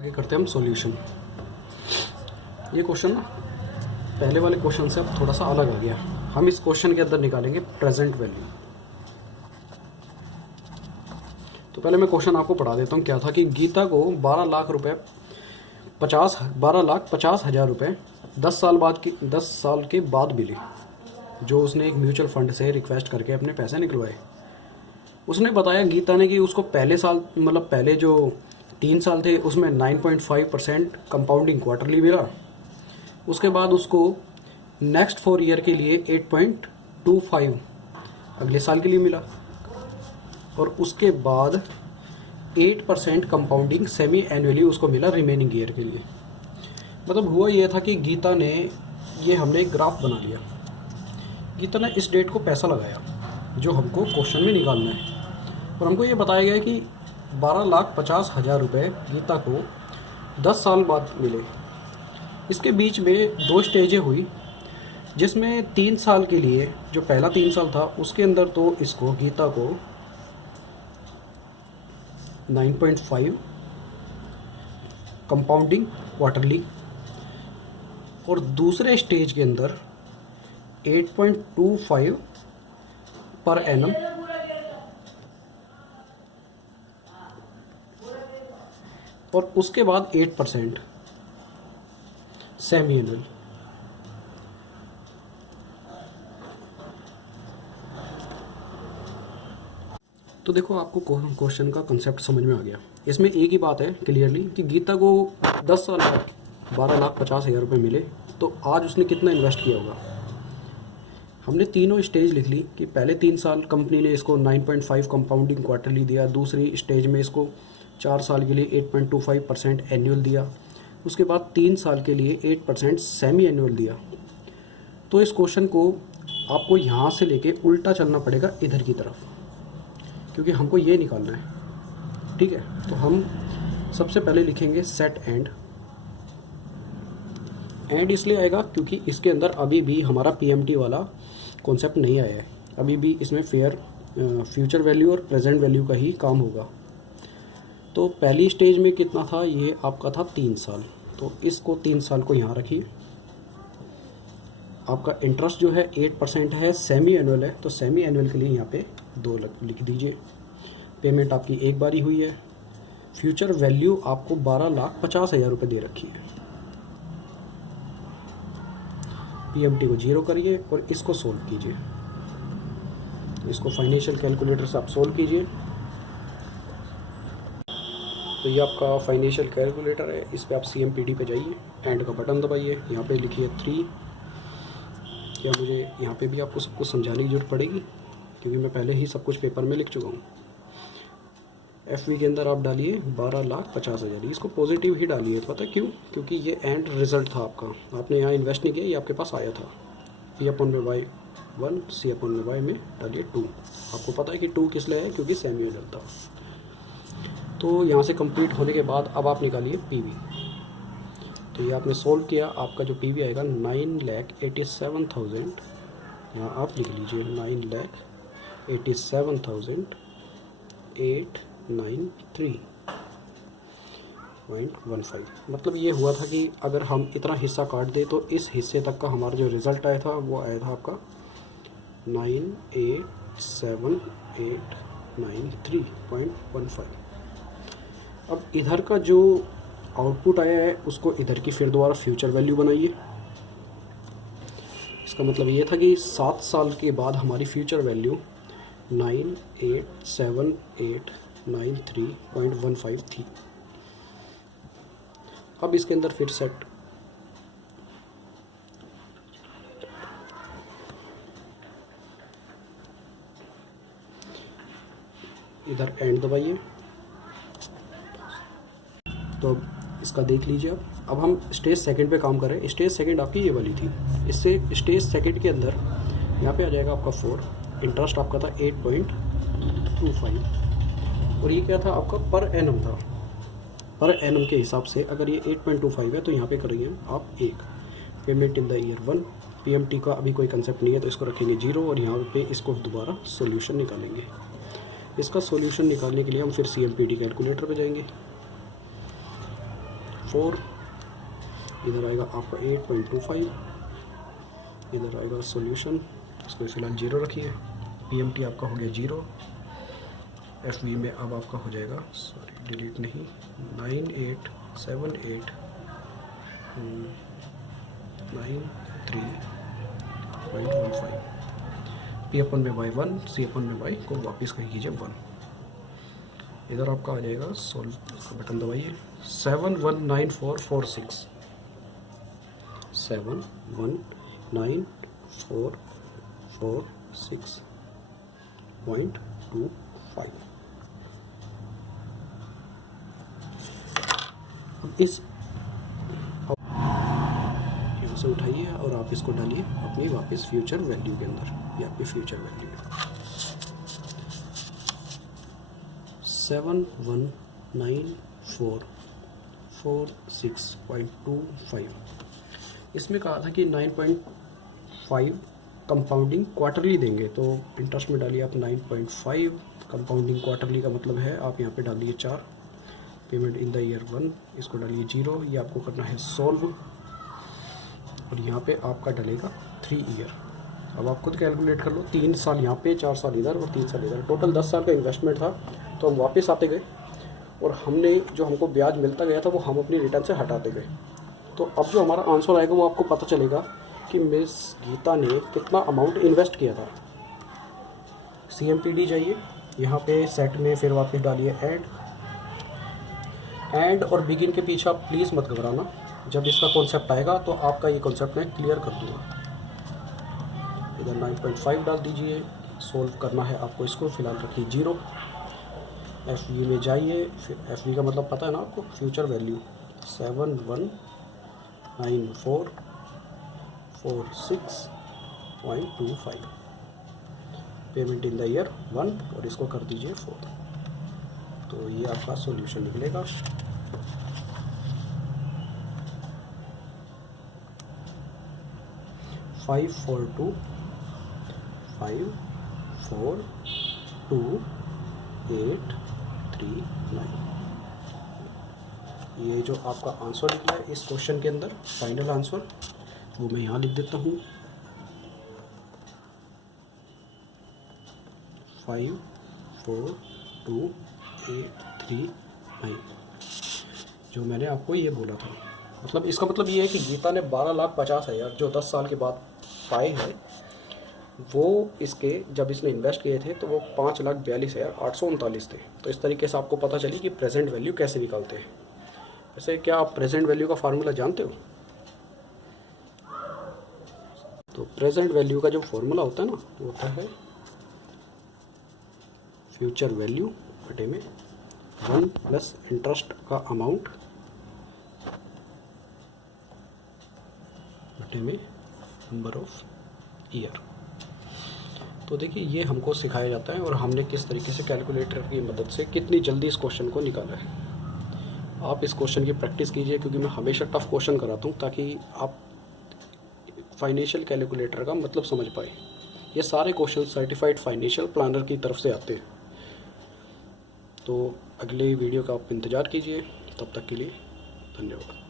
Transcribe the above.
आगे करते हैं हम सॉल्यूशन। ये क्वेश्चन ना पहले वाले क्वेश्चन से अब थोड़ा सा अलग आ गया। हम इस क्वेश्चन के अंदर निकालेंगे प्रेजेंट वैल्यू। तो पहले मैं क्वेश्चन आपको पढ़ा देता हूँ। क्या था कि गीता को 12,50,000 रुपये 10 साल के बाद मिले, जो उसने एक म्यूचुअल फंड से रिक्वेस्ट करके अपने पैसे निकलवाए। उसने बताया गीता ने कि उसको पहले साल मतलब पहले जो 3 साल थे उसमें 9.5% कंपाउंडिंग क्वार्टरली मिला। उसके बाद उसको नेक्स्ट 4 ईयर के लिए 8.25 अगले साल के लिए मिला, और उसके बाद 8% कंपाउंडिंग सेमी एनुअली उसको मिला रिमेनिंग ईयर के लिए। मतलब हुआ ये था कि गीता ने ये हमने एक ग्राफ बना लिया। गीता ने इस डेट को पैसा लगाया जो हमको क्वेश्चन में निकालना है, और हमको ये बताया गया कि 12,50,000 रुपये गीता को 10 साल बाद मिले। इसके बीच में 2 स्टेजें हुई, जिसमें 3 साल के लिए जो पहला 3 साल था उसके अंदर तो इसको गीता को 9.5 कंपाउंडिंग क्वार्टरली, और दूसरे स्टेज के अंदर 8.25 पर एनम, और उसके बाद 8% सेमी एनुअल। तो देखो, आपको क्वेश्चन का कंसेप्ट समझ में आ गया। इसमें एक ही बात है क्लियरली कि गीता को 10 साल बाद 12,50,000 रुपये मिले, तो आज उसने कितना इन्वेस्ट किया होगा। हमने तीनों स्टेज लिख ली कि पहले 3 साल कंपनी ने इसको 9.5 कंपाउंडिंग क्वार्टरली दिया, दूसरी स्टेज में इसको 4 साल के लिए 8.25% एनुअल दिया, उसके बाद 3 साल के लिए 8% सेमी एनुअल दिया। तो इस क्वेश्चन को आपको यहाँ से लेके उल्टा चलना पड़ेगा इधर की तरफ, क्योंकि हमको ये निकालना है। ठीक है, तो हम सबसे पहले लिखेंगे सेट एंड। एंड इसलिए आएगा क्योंकि इसके अंदर अभी भी हमारा पीएमटी वाला कॉन्सेप्ट नहीं आया है। अभी भी इसमें फ्यूचर वैल्यू और प्रेजेंट वैल्यू का ही काम होगा। तो पहली स्टेज में कितना था, ये आपका था 3 साल, तो इसको 3 साल को यहाँ रखिए। आपका इंटरेस्ट जो है 8% है, सेमी एनुअल है, तो सेमी एनुअल के लिए यहाँ पे 2 लिख दीजिए। पेमेंट आपकी एक बारी हुई है। फ्यूचर वैल्यू आपको 12,50,000 रुपये दे रखी है। पीएमटी को 0 करिए और इसको सोल्व कीजिए। इसको फाइनेंशियल कैलकुलेटर से आप सोल्व कीजिए। तो ये आपका फाइनेंशियल कैलकुलेटर है, इस पर आप CMPD पे जाइए, एंड का बटन दबाइए, यहाँ पे लिखिए 3। क्या मुझे यहाँ पे भी आपको सब कुछ समझाने की जरूरत पड़ेगी, क्योंकि मैं पहले ही सब कुछ पेपर में लिख चुका हूँ। FV के अंदर आप डालिए 12,50,000, इसको पॉजिटिव ही डालिए। पता क्यों? क्योंकि ये एंड रिजल्ट था आपका, आपने यहाँ इन्वेस्ट नहीं किया, ये आपके पास आया था। P/Y 1, C/Y में डालिए 2। आपको पता है कि 2 किस लिए है, क्योंकि सेमी एनुअल था। तो यहाँ से कंप्लीट होने के बाद अब आप निकालिए PV। तो ये आपने सोल्व किया, आपका जो PV आएगा 9,87,000। यहाँ आप लिख लीजिए 9,87,893.15। मतलब ये हुआ था कि अगर हम इतना हिस्सा काट दें तो इस हिस्से तक का हमारा जो रिज़ल्ट आया था वो आया था आपका 9,87,893.15। अब इधर का जो आउटपुट आया है उसको इधर की फिर दोबारा फ्यूचर वैल्यू बनाइए। इसका मतलब ये था कि 7 साल के बाद हमारी फ्यूचर वैल्यू 9,87,893.15 थी। अब इसके अंदर फिर सेट, इधर एंड दबाइए। तो अब इसका देख लीजिए। अब हम स्टेज सेकंड पे काम कर रहे हैं। स्टेज सेकंड आपकी ये वाली थी। इससे स्टेज सेकंड के अंदर यहाँ पे आ जाएगा आपका 4। इंटरेस्ट आपका था 8.25, और ये क्या था आपका पर एनम था। पर एनम के हिसाब से अगर ये 8.25 है तो यहाँ पे करेंगे आप 1। Payment in the year 1। PMT का अभी कोई कंसेप्ट नहीं है तो इसको रखेंगे 0, और यहाँ पे इसको दोबारा सॉल्यूशन निकालेंगे। इसका सॉल्यूशन निकालने के लिए हम फिर CMPD कैलकुलेटर पे जाएंगे। 4, इधर आएगा आपका 8.25, इधर आएगा सॉल्यूशन, इसको फिलहाल 0 रखिए। PMT आपका हो गया 0। FV में अब आपका हो जाएगा, सॉरी डिलीट नहीं, 987893.15। P/y 1, C/y को वापस कहीं कीजिए 1। इधर आपका आ जाएगा सॉल्व का बटन दबाइए, 719,446, 719,446.25। अब इस यहाँ से उठाइए और आप इसको डालिए अपनी वापस फ्यूचर वैल्यू के अंदर। ये आपकी फ्यूचर वैल्यू है 719,446.25। इसमें कहा था कि 9.5 कंपाउंडिंग क्वार्टरली देंगे, तो इंटरेस्ट में डालिए आप 9.5। कंपाउंडिंग क्वार्टरली का मतलब है आप यहाँ पे डालिए 4। पेमेंट इन द ईयर 1, इसको डालिए 0। ये आपको करना है सॉल्व, और यहाँ पे आपका डलेगा 3 ईयर। अब आप खुद कैलकुलेट कर लो, 3 साल यहाँ पे, 4 साल इधर और 3 साल इधर, टोटल 10 साल का इन्वेस्टमेंट था। तो हम वापस आते गए और हमने जो हमको ब्याज मिलता गया था वो हम अपनी रिटर्न से हटाते गए। तो अब जो हमारा आंसर आएगा वो आपको पता चलेगा कि मिस गीता ने कितना अमाउंट इन्वेस्ट किया था। CMPD जाइए, यहाँ पे सेट में फिर वापस डालिए एंड और बिगिन के पीछे आप प्लीज़ मत घबराना। जब इसका कॉन्सेप्ट आएगा तो आपका ये कॉन्सेप्ट मैं क्लियर कर दूँगा। इधर 9.5 डाल दीजिए, सोल्व करना है आपको इसको, फिलहाल रखिए 0। FV में जाइए, फिर FV का मतलब पता है ना आपको, future value 719,446.25। Payment in the year 1 और इसको कर दीजिए 4। तो ये आपका सॉल्यूशन निकलेगा। Five four two 839। ये जो आपका आंसर निकला है इस क्वेश्चन के अंदर, फाइनल आंसर वो मैं यहाँ लिख देता हूँ, 542,839, जो मैंने आपको ये बोला था। मतलब इसका मतलब ये है कि गीता ने 12,50,000 जो 10 साल के बाद पाए हैं, वो इसके जब इसने इन्वेस्ट किए थे तो वो 5,42,839 थे। तो इस तरीके से आपको पता चली कि प्रेजेंट वैल्यू कैसे निकालते हैं। वैसे क्या आप प्रेजेंट वैल्यू का फार्मूला जानते हो? तो प्रेजेंट वैल्यू का जो फार्मूला होता है ना, वो होता है फ्यूचर वैल्यू बटे में 1 प्लस इंटरेस्ट का अमाउंट बटे में नंबर ऑफ ईयर। तो देखिए ये हमको सिखाया जाता है और हमने किस तरीके से कैलकुलेटर की मदद से कितनी जल्दी इस क्वेश्चन को निकाला है। आप इस क्वेश्चन की प्रैक्टिस कीजिए, क्योंकि मैं हमेशा टफ क्वेश्चन कराता हूँ ताकि आप फाइनेंशियल कैलकुलेटर का मतलब समझ पाए। ये सारे क्वेश्चन सर्टिफाइड फाइनेंशियल प्लानर की तरफ से आते हैं। तो अगले वीडियो का आप इंतज़ार कीजिए, तब तक के लिए धन्यवाद।